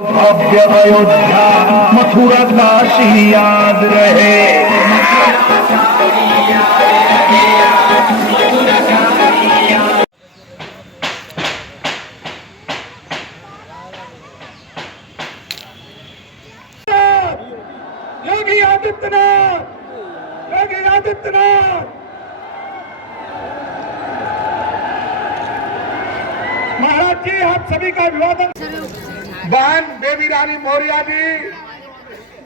भव्य अयोध्या मथुरा काशी याद रहे। योगी आदित्यनाथ, योगी आदित्यनाथ। महाराज जी, आप सभी का अभिवादन। बहन बेबी रानी मौर्य जी,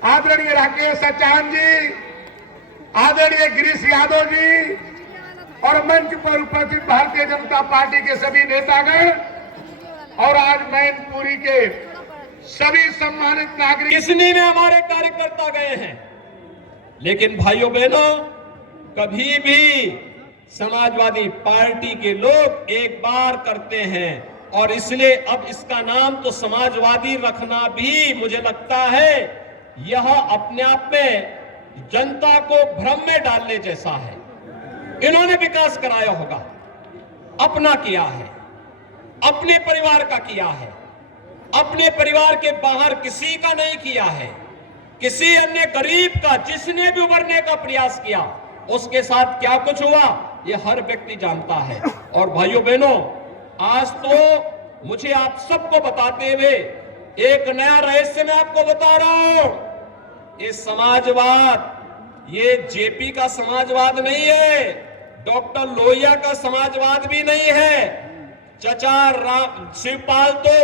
आदरणीय राकेश सचान जी, आदरणीय गिरीश यादव जी और मंच पर उपस्थित भारतीय जनता पार्टी के सभी नेतागण और आज मैनपुरी के सभी सम्मानित नागरिक। किसनी में हमारे कार्यकर्ता गए हैं, लेकिन भाइयों बहनों, कभी भी समाजवादी पार्टी के लोग एक बार करते हैं और इसलिए अब इसका नाम तो समाजवादी रखना भी मुझे लगता है यह अपने आप में जनता को भ्रम में डालने जैसा है। इन्होंने विकास कराया होगा, अपना किया है, अपने परिवार का किया है, अपने परिवार के बाहर किसी का नहीं किया है। किसी अन्य गरीब का जिसने भी उभरने का प्रयास किया उसके साथ क्या कुछ हुआ यह हर व्यक्ति जानता है। और भाइयों बहनों, आज तो मुझे आप सबको बताते हुए एक नया रहस्य मैं आपको बता रहा हूं। ये समाजवाद ये जेपी का समाजवाद नहीं है, डॉक्टर लोहिया का समाजवाद भी नहीं है। चचा शिवपाल तो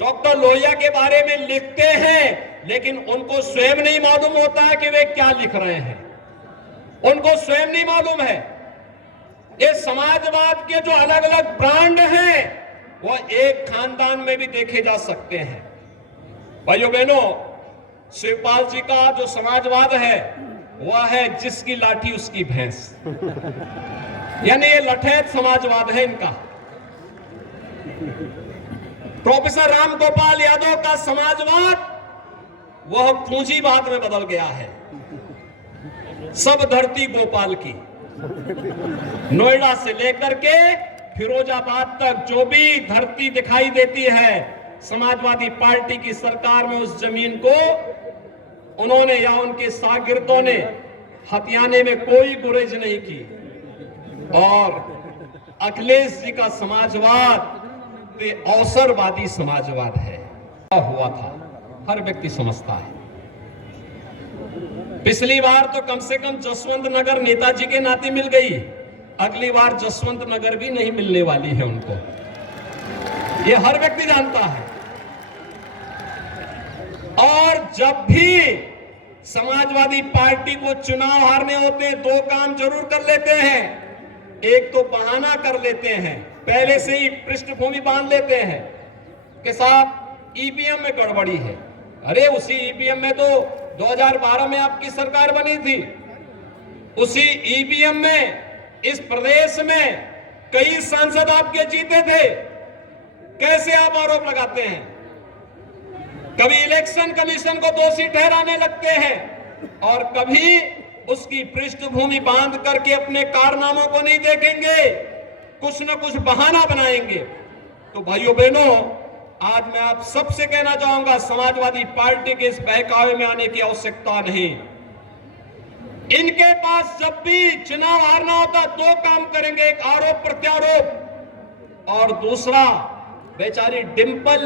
डॉक्टर लोहिया के बारे में लिखते हैं, लेकिन उनको स्वयं नहीं मालूम होता है कि वे क्या लिख रहे हैं, उनको स्वयं नहीं मालूम है। ये समाजवाद के जो अलग अलग ब्रांड हैं वो एक खानदान में भी देखे जा सकते हैं। भाइयों बहनों, शिवपाल जी का जो समाजवाद है वह है जिसकी लाठी उसकी भैंस, यानी ये लठैत समाजवाद है इनका। प्रोफेसर राम गोपाल यादव का समाजवाद वह पूंजीवाद में बदल गया है। सब धरती गोपाल की, नोएडा से लेकर के फिरोजाबाद तक जो भी धरती दिखाई देती है, समाजवादी पार्टी की सरकार में उस जमीन को उन्होंने या उनके शागिर्दों ने हथियाने में कोई गुरेज नहीं की। और अखिलेश जी का समाजवाद अवसरवादी समाजवाद है, हुआ था हर व्यक्ति समझता है। पिछली बार तो कम से कम जसवंत नगर नेताजी के नाते मिल गई, अगली बार जसवंत नगर भी नहीं मिलने वाली है उनको, ये हर व्यक्ति जानता है। और जब भी समाजवादी पार्टी को चुनाव हारने होते हैं दो काम जरूर कर लेते हैं। एक तो बहाना कर लेते हैं, पहले से ही पृष्ठभूमि बांध लेते हैं कि साहब ईवीएम में गड़बड़ी है। अरे उसी ईवीएम में तो 2012 में आपकी सरकार बनी थी, उसी ईवीएम में इस प्रदेश में कई सांसद आपके जीते थे। कैसे आप आरोप लगाते हैं? कभी इलेक्शन कमीशन को दोषी ठहराने लगते हैं और कभी उसकी पृष्ठभूमि बांध करके अपने कारनामों को नहीं देखेंगे, कुछ न कुछ बहाना बनाएंगे। तो भाइयों बहनों, आज मैं आप सबसे कहना चाहूंगा, समाजवादी पार्टी के इस बहकावे में आने की आवश्यकता नहीं। इनके पास जब भी चुनाव हारना होता दो काम करेंगे, एक आरोप प्रत्यारोप और दूसरा बेचारी डिंपल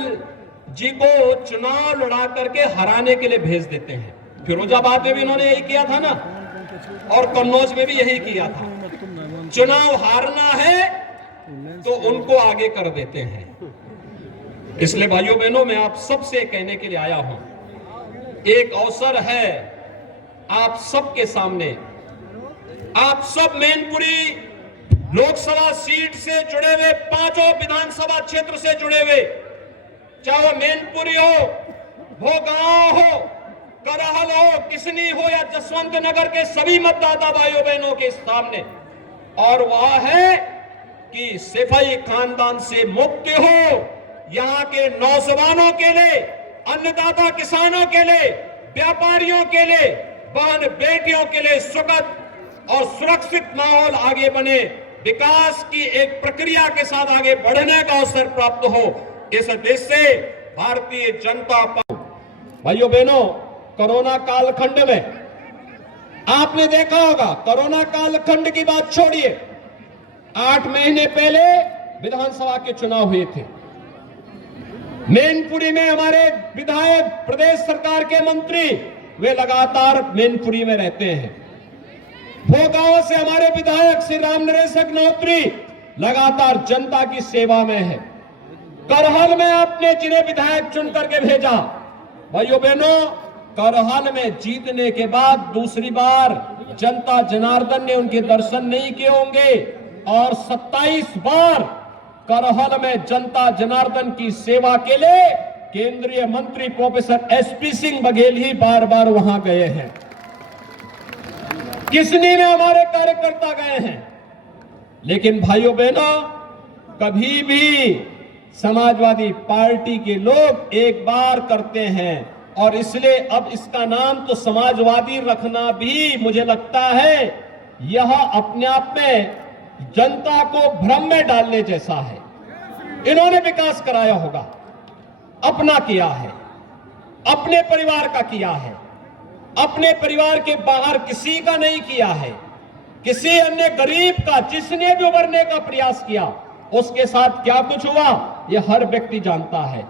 जी को चुनाव लड़ा करके हराने के लिए भेज देते हैं। फिरोजाबाद में भी इन्होंने यही किया था ना, और कन्नौज में भी यही किया था। चुनाव हारना है तो उनको आगे कर देते हैं। इसलिए भाइयों बहनों, मैं आप सबसे कहने के लिए आया हूं, एक अवसर है आप सबके सामने। आप सब मैनपुरी लोकसभा सीट से जुड़े हुए, पांचों विधानसभा क्षेत्र से जुड़े हुए, चाहे वो मैनपुरी हो, भोगांव हो, करहल हो, किसनी हो या जसवंत नगर के सभी मतदाता भाइयों बहनों के सामने, और वह है कि सिपाही खानदान से मुक्ति हो। यहाँ के नौजवानों के लिए, अन्नदाता किसानों के लिए, व्यापारियों के लिए, बहन बेटियों के लिए सुखद और सुरक्षित माहौल आगे बने, विकास की एक प्रक्रिया के साथ आगे बढ़ने का अवसर प्राप्त हो। इस देश से भारतीय जनता पार्टी। भाइयों बहनों, कोरोना कालखंड में आपने देखा होगा, कोरोना कालखंड की बात छोड़िए, 8 महीने पहले विधानसभा के चुनाव हुए थे। मैनपुरी में हमारे विधायक, प्रदेश सरकार के मंत्री, वे लगातार मैनपुरी में रहते हैं। भोगांव से हमारे विधायक श्री राम नरेश अग्निहोत्री लगातार जनता की सेवा में है। करहल में आपने जिन्हें विधायक चुन करके भेजा, भाइयों बहनों, करहल में जीतने के बाद दूसरी बार जनता जनार्दन ने उनके दर्शन नहीं किए होंगे और 27 बार करहल में जनता जनार्दन की सेवा के लिए केंद्रीय मंत्री प्रोफेसर एसपी सिंह बघेल ही बार बार वहां गए हैं। किसनी में हमारे कार्यकर्ता गए हैं। लेकिन भाइयों बहनों, कभी भी समाजवादी पार्टी के लोग एक बार करते हैं और इसलिए अब इसका नाम तो समाजवादी रखना भी मुझे लगता है यह अपने आप में जनता को भ्रम में डालने जैसा है। इन्होंने विकास कराया होगा, अपना किया है, अपने परिवार का किया है, अपने परिवार के बाहर किसी का नहीं किया है। किसी अन्य गरीब का जिसने भी उभरने का प्रयास किया उसके साथ क्या कुछ हुआ यह हर व्यक्ति जानता है।